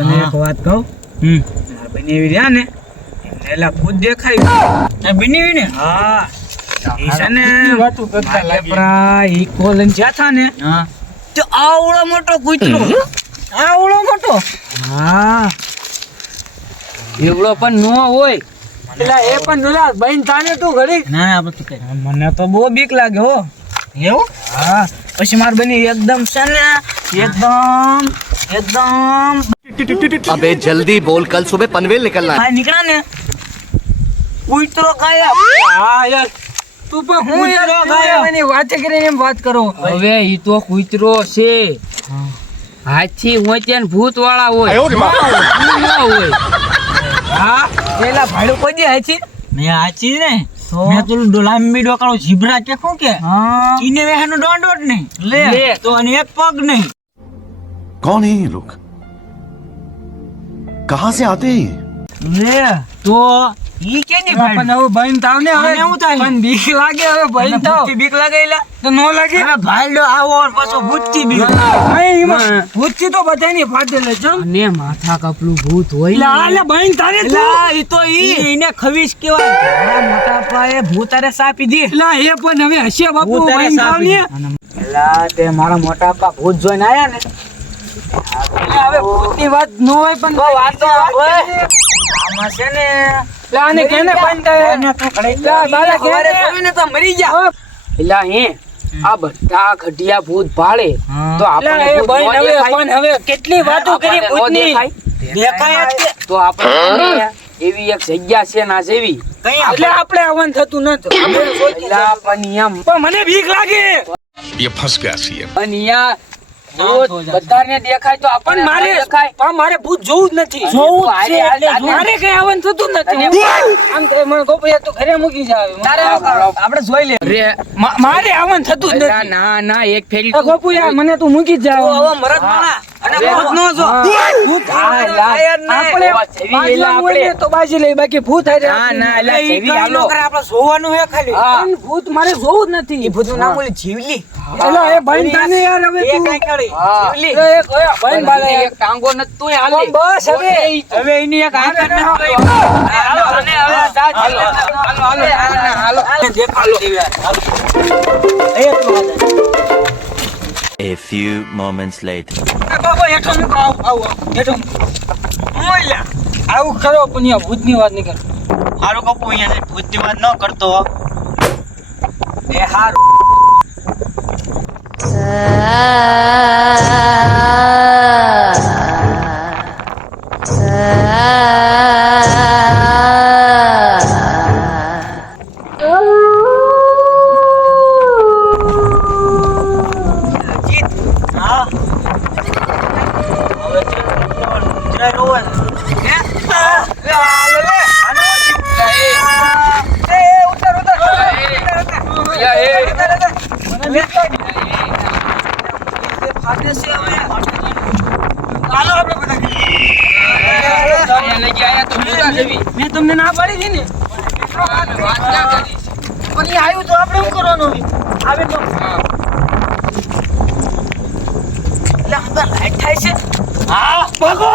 હા. એક વાત કહું? હમ. બનેવી રહ્યા ને એલા ભૂત દેખાય. એ બની ને? હા. ઈશાને વાતો કરતા લાગ્યા લાગી. ઈ કોલન જ્યાં થા ને હા. તો આવડો મોટો કૂતરો. આવડો મોટો. હા. એવડો પણ નો હોય. પેલા એ પણ નોલા બહેન તાને તું ઘડી ના ના આપણે કઈ. મને તો બહુ બીક લાગે હો. એવું? હા. પછી માર બની એકદમ છે ને એકદમ એકદમ. अबे जल्दी बोल कल सुबह पनवेल निकलना है બહાર નીકળ્યા ને કૂતરો ગાયબ હા યાર તું પણ હું યાર કૂતરો તું ગાયબ. એની વાત કરીને એમ વાત કરો હવે ઈ તો કૂતરો છે હાથી હોય ત્યાં ભૂત વાળા હોય ઈ ન હોય હા પેલા ભાડું કોઈ દે હાથી મેં આચી ને તો? મેં પેલું લાંબી ડોકાળો જીબ્રા કે શું કે હા ઈને વેહાનો દોંડો જ નહીં લે લે. તો અને એક પગ નહીં कौन है ये लोग कहाँ से आते हैं ये? લે તો ઈ કે ની પણ ભાઈ હવે બહેન તાવ ને હવે આને શું થાય? પણ બીક લાગે હવે બહેન તાવ ભૂતથી બીક લાગે એલા તો નો લાગે અરે ભાઈડો આવો ને પાછો ભૂતથી બીક નહીં, એમાં ભૂતથી તો બધાની ફાટેલ જ છે. અને માથા કપલું ભૂત હોય એટલે આ ને. લે બહેન તારે તું. એલા ઈ તો ઈ ઈ એને ખવીશ કેવાય અરે મોટા પાયે ભૂતારે સાપી દી એટલે એ પણ હવે હશે બાપુ ભૂતારે બહેન તાવ સાપી ને દી એલા તે મારા મોટા પા ભૂત જોઈને આયા ને એટલે હવે ભૂતની વાત નો હોય પણ તો વાત તો વાત હોય. આમાં છે ને એટલે આને કેને બહેન તારે? એટલે આ બાળક સવારે એને- જોઈને તો મરી જા એલા હે આ બધા ઘડિયા ભૂત ભાળે તો એટલે આપણે એ ભૂત બહેન ન હવે દેખાય? પણ હવે કેટલી વાતો કરી આપણને ન ભૂતની દેખાય? દેખાય જ તે. તો આપણે એવી એક જગ્યા છે ના જેવી કઈ એટલે આપણે આવવાનું થતું નતું આપણે સોચી એલા પણ અહીંયા પણ મને બીક લાગે ये फंस गया सी પણ અહીંયા ભૂત બધાને દેખાય તો આપણને મારે દેખાય. પણ મારે ભૂત જોવું જ નથી. જોવું છે, મારે કઈ આવવાનું થતું જ નથી. આમ તે મને ગોપૈયા તું ઘરે મૂકી જાવ તારે આપણે જોઈ લે. મારે આવવાનું થતું જ નથી. ના ના એક ફેરી ગોપૈયા મને તું મૂકી જ જાવ હવે મરદ માણા બાકી ભૂત જોવાનું હે ખાલી. ભૂત મારે જોવું જ નથી ભૂત નામ ઓલી જીવલી એલો એ ભાઈ તાને યાર હવે એ તું કરી હા. જીવલી એલો એ ભાઈ બાલા એક ટાંગો નતું હાલે બસ હવે હવે એની એક આંખ જ હાલો, અને હવે જા, હાલો, હાલો, હાલો, હાલો, હાલો. એ તો વાત છે. A few moments later. એ બાબા હેઠો મૂકો આવ આવ આવ, હેઠો. ઓય આવું કરો પણ યાર ભૂતની વાત નહીં કર હારું કપુ અહીંયા ભૂતની વાત ન કરતો એ હારું. છે હવે આપણે બધા. મેં તમને ના પાડી હતી ને? વાત ક્યાં કરી? પણ એ આવ્યું તો આપણે શું કરવાનું આવે તો. લાઈટ થાય છે. હા. ભગો